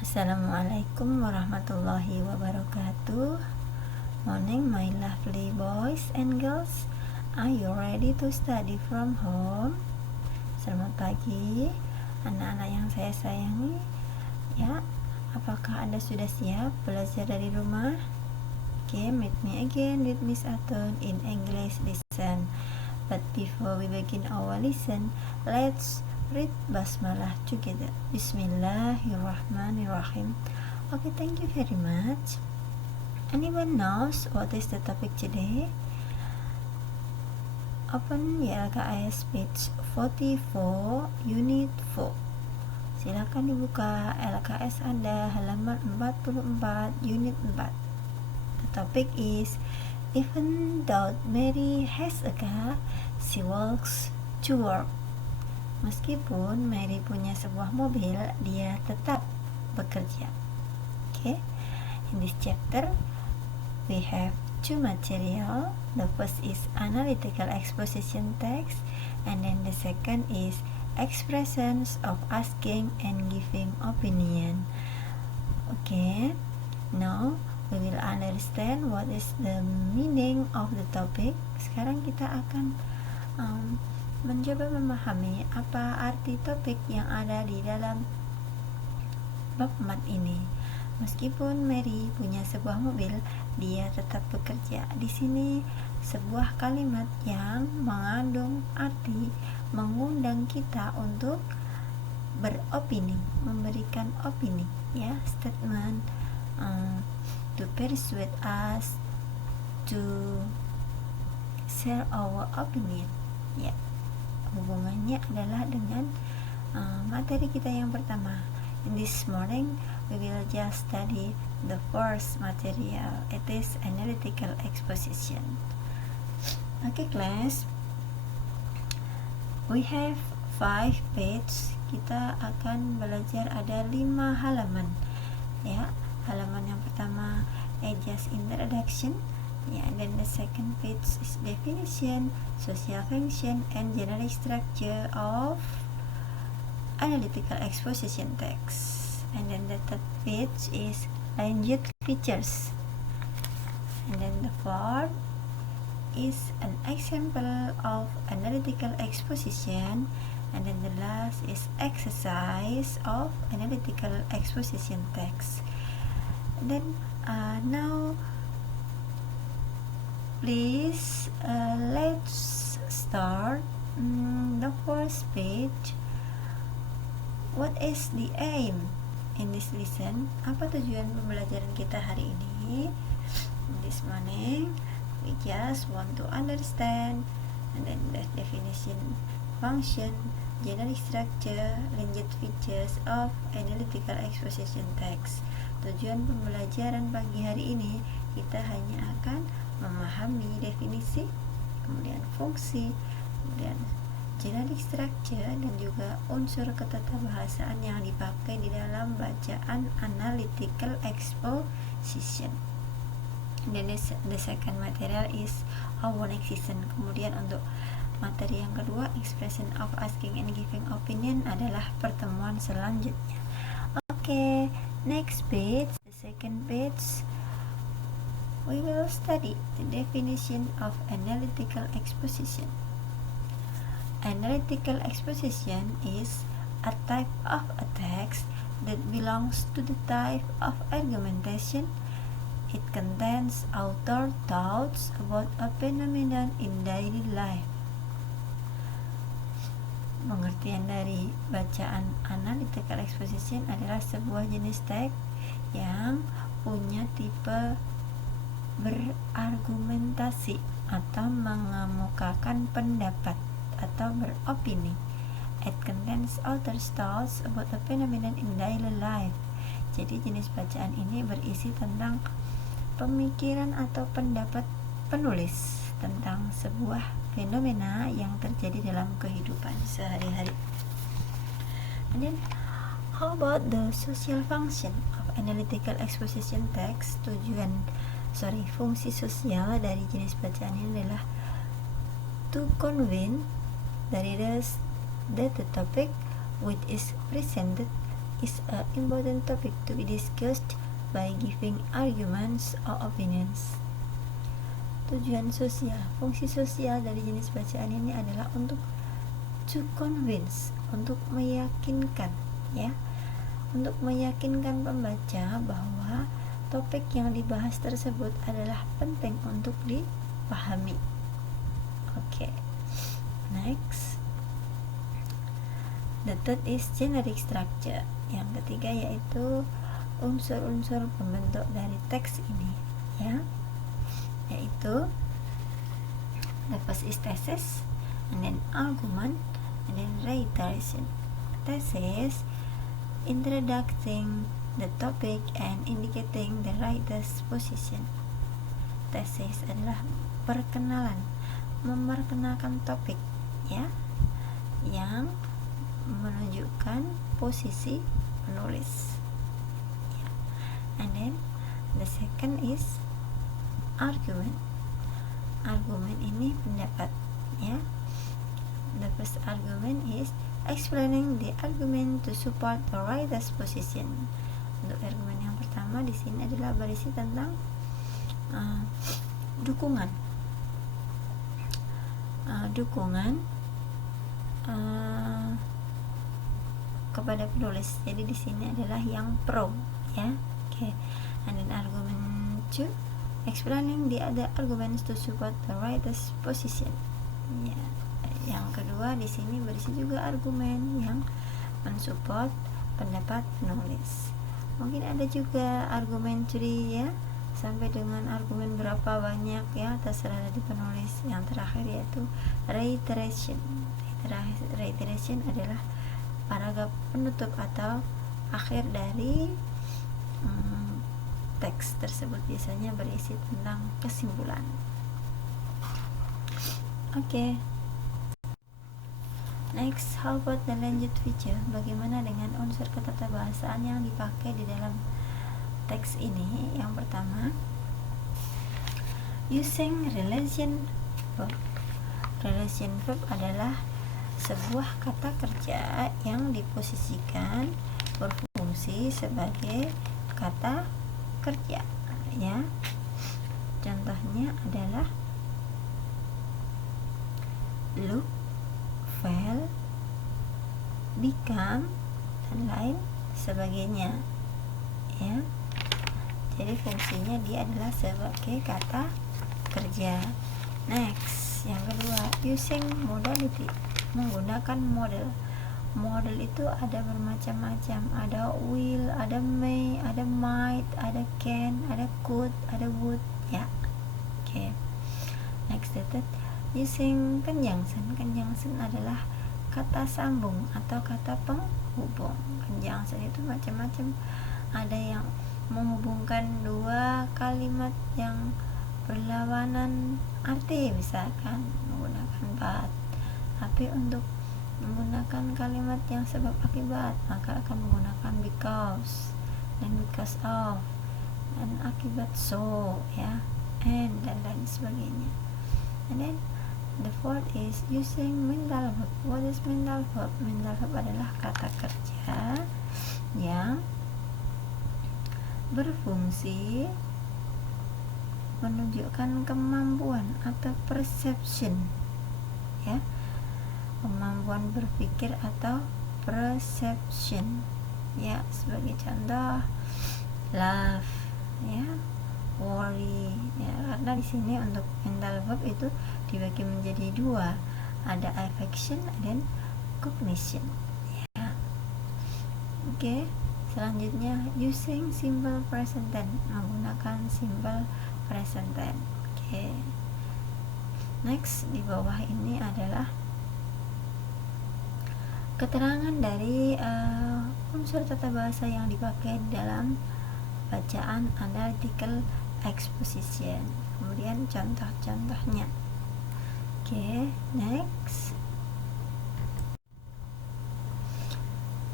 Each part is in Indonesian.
Assalamualaikum warahmatullahi wabarakatuh. Morning my lovely boys and girls. Are you ready to study from home? Selamat pagi anak-anak yang saya sayangi. Ya, apakah Anda sudah siap belajar dari rumah? Okay, meet me again with Miss Atun in English lesson. But before we begin our lesson, let's read Basmalah together. Bismillahirrahmanirrahim. Okay, thank you very much. Anyone knows what is the topic today? Open YLKS page 44 unit 4. Silakan dibuka LKS Anda halaman 44 unit 4. The topic is, even though Mary has a car, she walks to work. Meskipun Mary punya sebuah mobil, dia tetap bekerja. Okay. In this chapter, we have two material. The first is analytical exposition text, and then the second is expressions of asking and giving opinion. Okay. Now we will understand what is the meaning of the topic. Sekarang kita akan mencoba memahami apa arti topik yang ada di dalam bab mat ini. Meskipun Mary punya sebuah mobil, dia tetap bekerja. Di sini sebuah kalimat yang mengandung arti mengundang kita untuk beropini, memberikan opini, ya, statement to persuade us to share our opinion. Ya, hubungannya adalah dengan materi kita yang pertama. In this morning, we will just study the first material. It is analytical exposition. Okay, class. We have 5 pages. Kita akan belajar ada 5 halaman. Ya, halaman yang pertama just introduction. Yeah, and then the second page is definition, social function, and generic structure of analytical exposition text. And then the third page is language features. And then the fourth is an example of analytical exposition. And then the last is exercise of analytical exposition text. And then now please let's start the first page. What is the aim in this lesson? Apa tujuan pembelajaran kita hari ini? This morning we just want to understand, and then the definition, function, generic structure, language features of analytical exposition text. Tujuan pembelajaran pagi hari ini kita hanya akan memahami definisi, kemudian fungsi, kemudian generic structure, dan juga unsur ketatabahasaan yang dipakai di dalam bacaan analytical exposition. Dan the second material is our next season. Kemudian untuk materi yang kedua, expression of asking and giving opinion, adalah pertemuan selanjutnya. Okay, next page, the second page, we will study the definition of analytical exposition. Analytical exposition is a type of a text that belongs to the type of argumentation. It contains author thoughts about a phenomenon in daily life. Pengertian dari bacaan analytical exposition adalah sebuah jenis teks yang punya tipe berargumentasi atau mengemukakan pendapat atau beropini. It contains author's thoughts about a phenomenon in daily life. Jadi jenis bacaan ini berisi tentang pemikiran atau pendapat penulis tentang sebuah fenomena yang terjadi dalam kehidupan sehari-hari. And then, how about the social function of analytical exposition text? Fungsi sosial dari jenis bacaan ini adalah to convince the readers that the topic which is presented is an important topic to be discussed by giving arguments or opinions. Tujuan sosial, fungsi sosial dari jenis bacaan ini adalah untuk to convince, untuk meyakinkan, ya, untuk meyakinkan pembaca bahwa topik yang dibahas tersebut adalah penting untuk dipahami. Oke. Next, the third is generic structure. Yang ketiga yaitu unsur-unsur pembentuk dari teks ini, ya, yaitu the first is thesis, and then argument, and then reiteration. Thesis, introducing the topic and indicating the writer's position. Thesis adalah perkenalan, memperkenalkan topik, ya, yang menunjukkan posisi penulis, ya. And then the second is argument. Argument ini pendapat, ya. The first argument is explaining the argument to support the writer's position. Untuk argumen yang pertama di sini adalah berisi tentang dukungan kepada penulis. Jadi di sini adalah yang pro, ya. Okay. And then argument 2, explaining the other arguments to support the writer's position. Ya. Yang kedua di sini berisi juga argumen yang mensupport pendapat penulis. Mungkin ada juga argumentary, ya, sampai dengan argumen berapa banyak, ya, terserah dari penulis. Yang terakhir yaitu reiteration. Reiteration adalah paragraf penutup atau akhir dari teks tersebut, biasanya berisi tentang kesimpulan. Oke. Next, how about the language feature? Bagaimana dengan unsur ketatabahasaan yang dipakai di dalam teks ini? Yang pertama, using relation verb. Relation verb adalah sebuah kata kerja yang diposisikan berfungsi sebagai kata kerja, ya. Contohnya adalah look, fell, become, dan lain sebagainya, ya. Jadi fungsinya dia adalah sebagai kata kerja. Next, yang kedua, using modality, menggunakan model. Model itu ada bermacam-macam, ada will, ada may, ada might, ada can, ada could, ada would, ya. Oke. Next, using conjunction. Conjunction adalah kata sambung atau kata penghubung. Conjunction itu macam-macam. Ada yang menghubungkan dua kalimat yang berlawanan arti, misalkan menggunakan but. Tapi untuk menggunakan kalimat yang sebab akibat, maka akan menggunakan because, dan because of, dan akibat so, ya, and, dan lain sebagainya. And then the fourth is using mental verb. What is mental verb? Mental verb adalah kata kerja yang berfungsi menunjukkan kemampuan atau perception, ya, kemampuan berpikir atau perception, ya. Sebagai contoh, love, ya, worry, ya. Karena di sini untuk mental verb itu dibagi menjadi dua, ada affection dan cognition, ya. Oke. Selanjutnya, using simple present tense, menggunakan simple present tense. Oke. Next, di bawah ini adalah keterangan dari unsur tata bahasa yang dipakai dalam bacaan analytical exposition. Kemudian contoh-contohnya. Oke, next.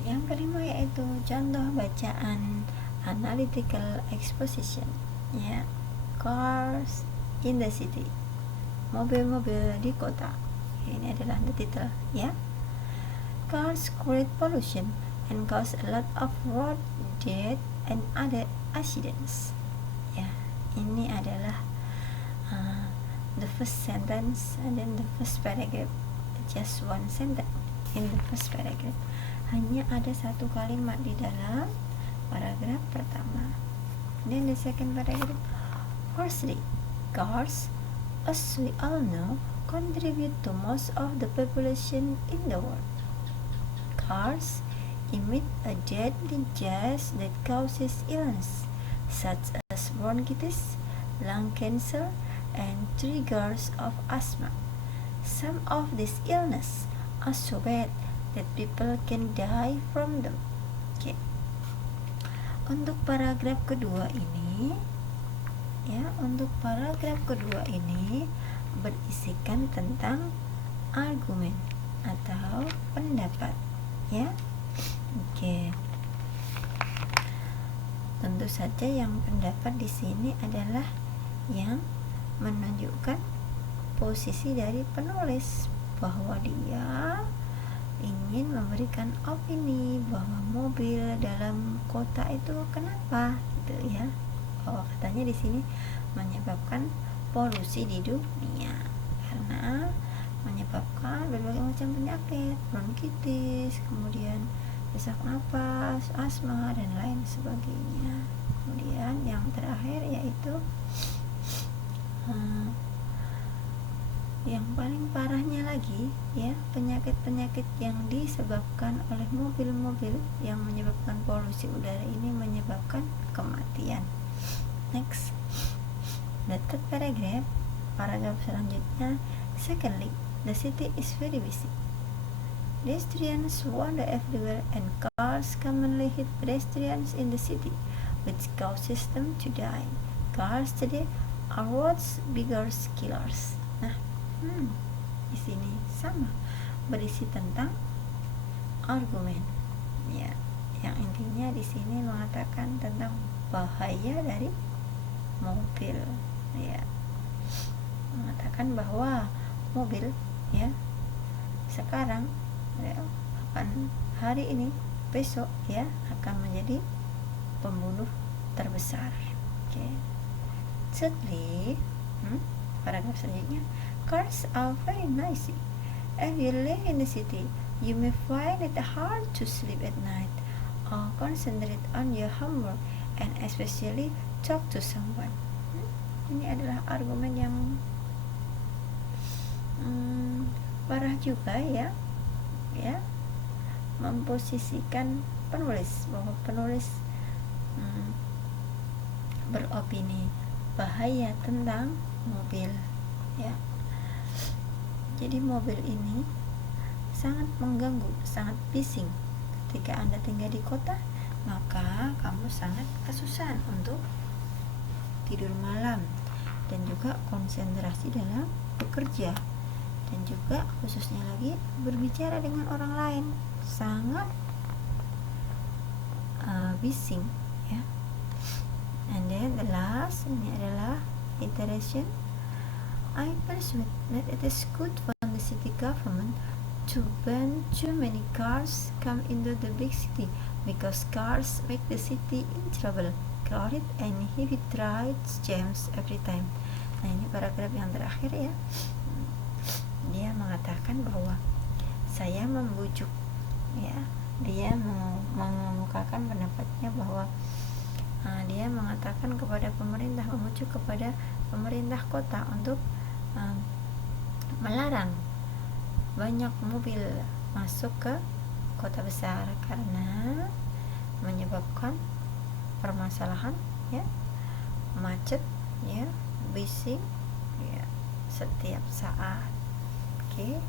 Yang kelima yaitu contoh bacaan analytical exposition, ya. Cars in the city, mobil-mobil di kota. Ini adalah the title, ya. Cars create pollution and cause a lot of road death and other accidents. Ya, ini adalah the first sentence and then the first paragraph. Just one sentence in the first paragraph. Hanya ada satu kalimat di dalam paragraf pertama. Then the second paragraph. Firstly, cars, as we all know, contribute to most of the population in the world. Cars emit a deadly gas that causes illness, such as bronchitis, lung cancer, and triggers of asthma. Some of these illnesses are so bad that people can die from them. Okay. Untuk paragraf kedua ini, berisikan tentang argumen atau pendapat, ya. Oke. Tentu saja yang pendapat di sini adalah yang menunjukkan posisi dari penulis bahwa dia ingin memberikan opini bahwa mobil dalam kota itu kenapa gitu ya. Katanya di sini menyebabkan polusi di dunia karena menyebabkan berbagai macam penyakit, bronkitis, kemudian sesak napas, asma, dan lain sebagainya. Kemudian yang terakhir yaitu yang paling parahnya lagi ya, penyakit-penyakit yang disebabkan oleh mobil-mobil yang menyebabkan polusi udara ini menyebabkan kematian. Next, the third paragraph, paragraf selanjutnya. Secondly, the city is very busy. Pedestrians wander everywhere and cars commonly hit pedestrians in the city, which causes them to die. Cars today are world's biggest killers. Nah, di sini sama berisi tentang argumen. Ya, yang intinya di sini mengatakan tentang bahaya dari mobil. Ya, mengatakan bahwa mobil ya sekarang ya, akan hari ini besok ya akan menjadi pembunuh terbesar. Oke. Thirdly, paragraf selanjutnya, cars are very noisy. If you live in the city, you may find it hard to sleep at night or concentrate on your homework and especially talk to someone. Ini adalah argumen yang parah juga ya, memposisikan penulis bahwa penulis beropini bahaya tentang mobil ya. Jadi mobil ini sangat mengganggu, sangat bising. Ketika Anda tinggal di kota, maka kamu sangat kesusahan untuk tidur malam dan juga konsentrasi dalam bekerja, dan juga khususnya lagi berbicara dengan orang lain sangat bising ya. And then the last, ini adalah iteration. I persuade that it is good for the city government to ban too many cars come into the big city because cars make the city in trouble, crowded and heavy traffic jams every time. Nah, ini paragraf yang terakhir ya. Dia mengatakan bahwa saya membujuk ya, dia mengemukakan pendapatnya bahwa dia mengatakan kepada pemerintah, memujuk kepada pemerintah kota untuk melarang banyak mobil masuk ke kota besar karena menyebabkan permasalahan ya, macet ya, bising ya, setiap saat. Oke.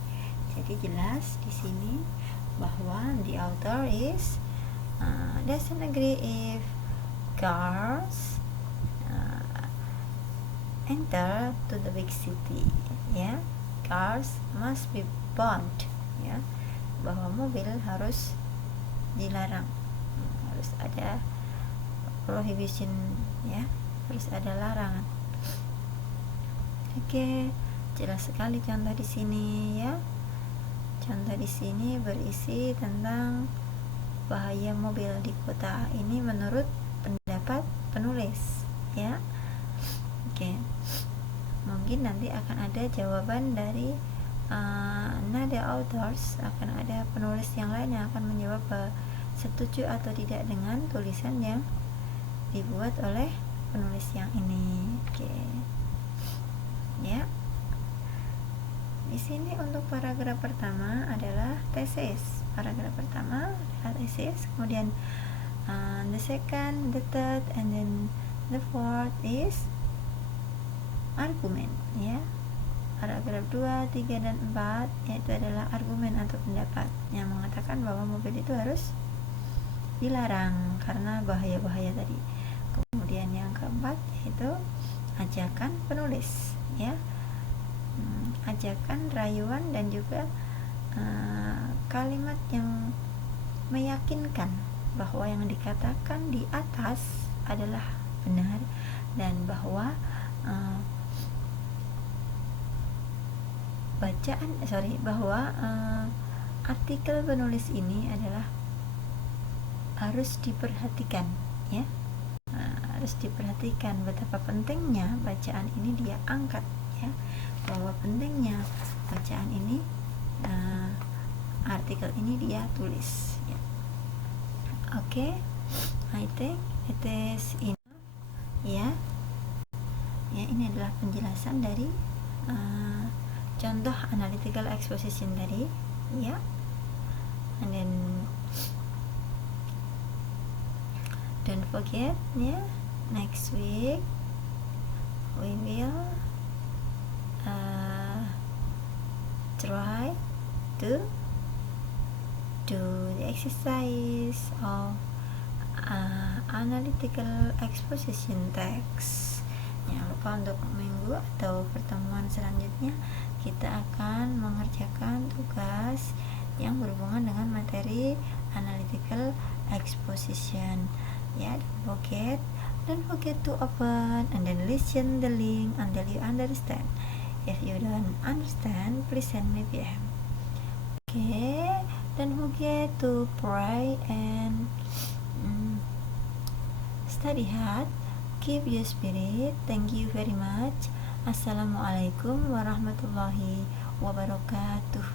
Jadi jelas di sini bahwa the author is doesn't agree if cars enter to the big city ya. Cars must be banned ya, bahwa mobil harus dilarang, harus ada prohibition ya, harus ada larangan. Oke, jelas sekali contoh di sini ya. Contoh di sini berisi tentang bahaya mobil di kota. Ini menurut pendapat penulis, ya. Oke. Mungkin nanti akan ada jawaban dari Nada Authors, akan ada penulis yang lain yang akan menjawab setuju atau tidak dengan tulisan yang dibuat oleh penulis yang ini. Oke. Ya. Di sini untuk paragraf pertama adalah tesis. Paragraf pertama adalah tesis, kemudian the second, the third, and then the fourth is argument, ya. Paragraf 2, 3, dan 4 yaitu adalah argumen atau pendapat yang mengatakan bahwa mobil itu harus dilarang karena bahaya-bahaya tadi. Kemudian yang keempat yaitu ajakan penulis, ya. Ajakan, rayuan, dan juga kalimat yang meyakinkan bahwa yang dikatakan di atas adalah benar dan bahwa bahwa artikel penulis ini adalah harus diperhatikan, ya. Harus diperhatikan betapa pentingnya bacaan ini dia angkat, ya, bahwa pentingnya bacaan ini artikel ini dia tulis, ya. Oke, I think it is enough, ya. Ya, ini adalah penjelasan dari contoh analytical exposition tadi, ya. And then don't forget, ya, next week we will try to do the exercise of analytical exposition text. Jangan lupa untuk minggu atau pertemuan selanjutnya kita akan mengerjakan tugas yang berhubungan dengan materi analytical exposition, ya. Don't forget to open and then listen the link until you understand. If you don't understand, please send me PM. Okay, don't forget to pray and study hard. Keep your spirit. Thank you very much. Assalamualaikum warahmatullahi wabarakatuh.